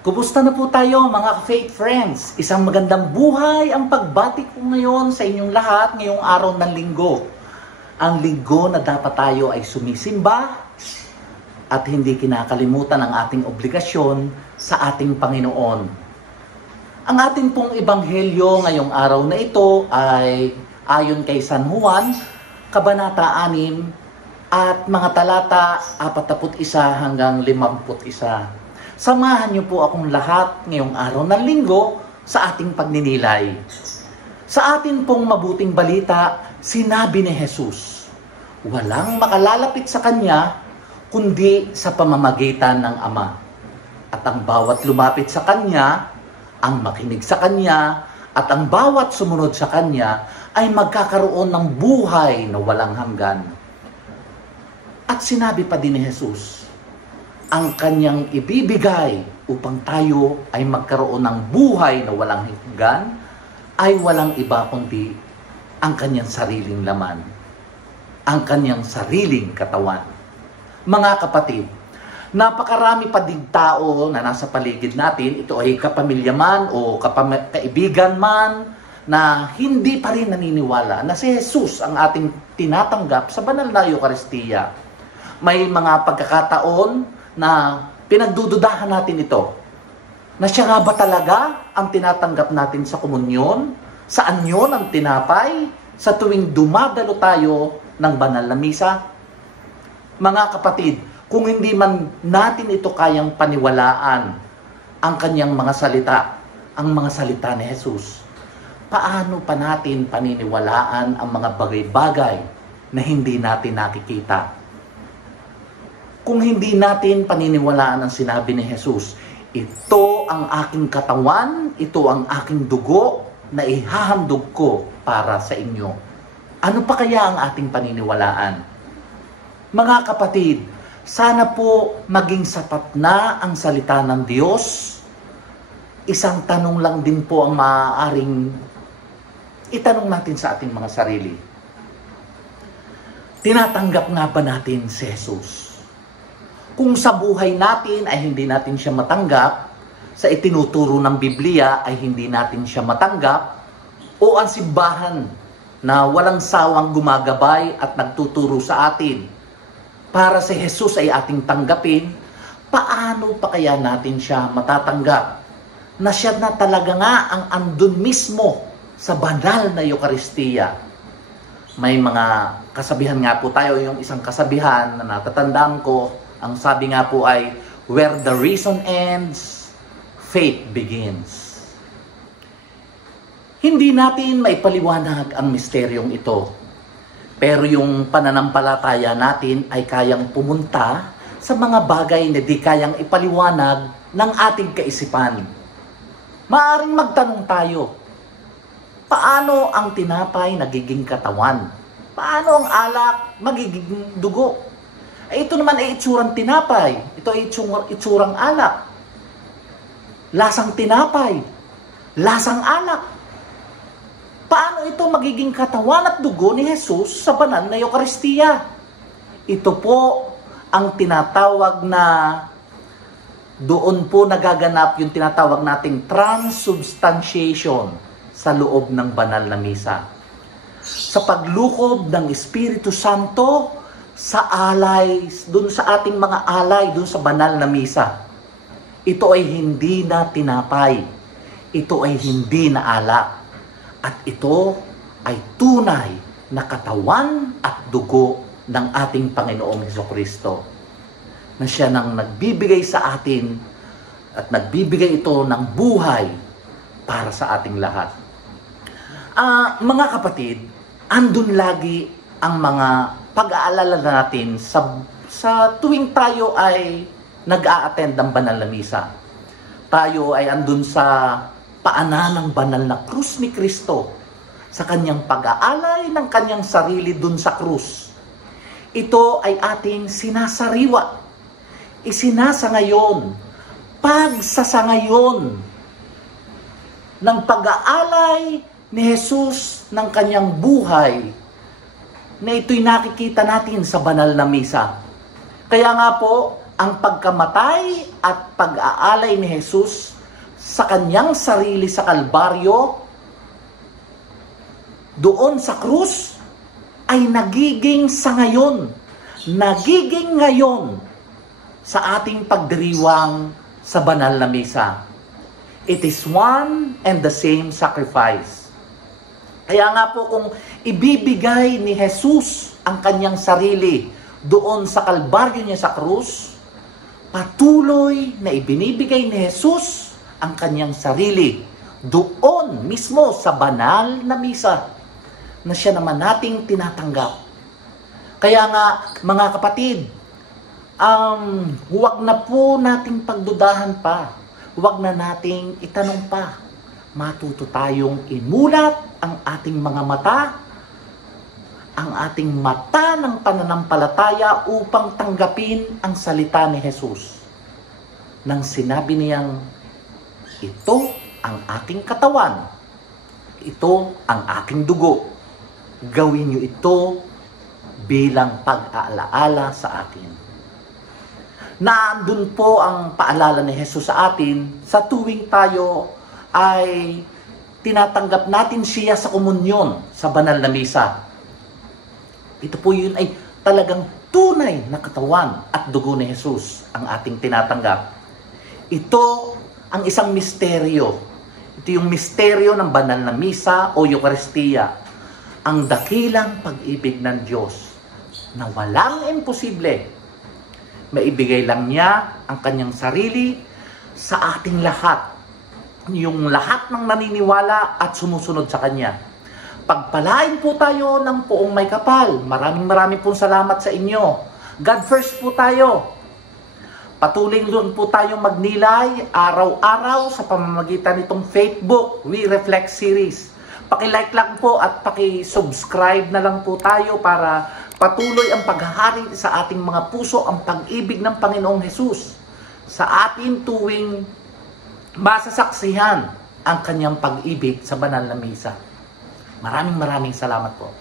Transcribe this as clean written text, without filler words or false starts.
Kumusta na po tayo mga faith friends? Isang magandang buhay ang pagbati ko ngayon sa inyong lahat ngayong araw ng linggo. Ang linggo na dapat tayo ay sumisimba at hindi kinakalimutan ang ating obligasyon sa ating Panginoon. Ang ating pong ebanghelyo ngayong araw na ito ay ayon kay San Juan, Kabanata 6 at mga talata 41 hanggang 51. Samahan niyo po akong lahat ngayong araw ng linggo sa ating pagninilay. Sa atin pong mabuting balita, sinabi ni Jesus, walang makalalapit sa Kanya kundi sa pamamagitan ng Ama. At ang bawat lumapit sa Kanya, ang makinig sa Kanya, at ang bawat sumunod sa Kanya ay magkakaroon ng buhay na walang hanggan. At sinabi pa din ni Jesus, ang Kanyang ibibigay upang tayo ay magkaroon ng buhay na walang hanggan ay walang iba kundi ang Kanyang sariling laman, ang Kanyang sariling katawan. Mga kapatid, napakarami pa din tao na nasa paligid natin, ito ay kapamilya man o kaibigan man, na hindi pa rin naniniwala na si Jesus ang ating tinatanggap sa banal na Eucharistia. May mga pagkakataon na pinagdududahan natin ito. Na siya nga ba talaga ang tinatanggap natin sa komunyon? Saan yun ang tinapay? Sa tuwing dumadalo tayo ng banal na misa? Mga kapatid, kung hindi man natin ito kayang paniwalaan, ang kanyang mga salita, ang mga salita ni Jesus, paano pa natin paniniwalaan ang mga bagay-bagay na hindi natin nakikita? Kung hindi natin paniniwalaan ang sinabi ni Jesus, ito ang aking katawan, ito ang aking dugo na ihahandog ko para sa inyo. Ano pa kaya ang ating paniniwalaan? Mga kapatid, sana po maging sapat na ang salita ng Diyos. Isang tanong lang din po ang maaaring itanong natin sa ating mga sarili. Tinatanggap nga ba natin si Jesus? Kung sa buhay natin ay hindi natin siya matanggap, sa itinuturo ng Biblia ay hindi natin siya matanggap, o ang simbahan na walang sawang gumagabay at nagtuturo sa atin para si Jesus ay ating tanggapin, paano pa kaya natin siya matatanggap? Na siya na talaga nga ang andun mismo sa banal na Eucharistia. May mga kasabihan nga po tayo, yung isang kasabihan na natatandaan ko, ang sabi nga po ay, where the reason ends, faith begins. Hindi natin maipaliwanag ang misteryong ito. Pero yung pananampalataya natin ay kayang pumunta sa mga bagay na di kayang ipaliwanag ng ating kaisipan. Maaring magtanong tayo, paano ang tinapay nagiging katawan? Paano ang alak magiging dugo? Ito naman ay itsurang tinapay. Ito ay itsurang alak. Lasang tinapay. Lasang alak. Paano ito magiging katawan at dugo ni Jesus sa banal na Eucharistia? Ito po ang tinatawag na, doon po nagaganap yung tinatawag nating transubstantiation sa loob ng banal na misa. Sa paglukob ng Espiritu Santo sa alay, dun sa ating mga alay, dun sa banal na misa. Ito ay hindi na tinapay. Ito ay hindi na alak. At ito ay tunay na katawan at dugo ng ating Panginoong Hesukristo. Na siya nang nagbibigay sa atin at nagbibigay ito ng buhay para sa ating lahat. Mga kapatid, andun lagi ang mga pag-aalala natin sa tuwing tayo ay nag-a-attend ng banal na misa. Tayo ay andun sa paanan ng banal na krus ni Kristo, sa kanyang pag-aalay ng kanyang sarili dun sa krus. Ito ay ating sinasariwa, isinasangayon, pagsasangayon ng pag-aalay ni Jesus ng kanyang buhay, na ito'y nakikita natin sa banal na misa. Kaya nga po, ang pagkamatay at pag-aalay ni Jesus sa kanyang sarili sa Kalbaryo, doon sa krus, ay nagiging sa ngayon, nagiging ngayon sa ating pagdiriwang sa banal na misa. It is one and the same sacrifice. Kaya nga po kung ibibigay ni Jesus ang kanyang sarili doon sa Kalbaryo niya sa krus, patuloy na ibinibigay ni Jesus ang kanyang sarili doon mismo sa banal na misa na siya naman nating tinatanggap. Kaya nga, mga kapatid, huwag na po nating pagdudahan pa. Huwag na nating itanong pa. Matuto tayong imulat ang ating mga mata, ang ating mata ng pananampalataya upang tanggapin ang salita ni Jesus. Nang sinabi niyang, ito ang aking katawan, ito ang aking dugo. Gawin niyo ito bilang pag-aalaala sa atin. Naandun po ang paalala ni Jesus sa atin sa tuwing tayo ay tinatanggap natin siya sa komunyon sa banal na misa. Ito po yun ay talagang tunay na katawan at dugo ni Jesus ang ating tinatanggap. Ito ang isang misteryo. Ito yung misteryo ng banal na misa o Eucharistia. Ang dakilang pag-ibig ng Diyos na walang imposible. Maibigay lang niya ang kanyang sarili sa ating lahat. Yung lahat ng naniniwala at sumusunod sa kanya. Pagpalain po tayo ng poong may kapal. Maraming pong salamat sa inyo. God first po tayo. Patuloy doon po tayong magnilay araw-araw sa pamamagitan nitong Facebook We Reflect series. Paki-like lang po at paki-subscribe na lang po tayo para patuloy ang paghahari sa ating mga puso ang pag-ibig ng Panginoong Hesus sa atin tuwing masasaksihan ang kanyang pag-ibig sa banal na misa. Maraming salamat po.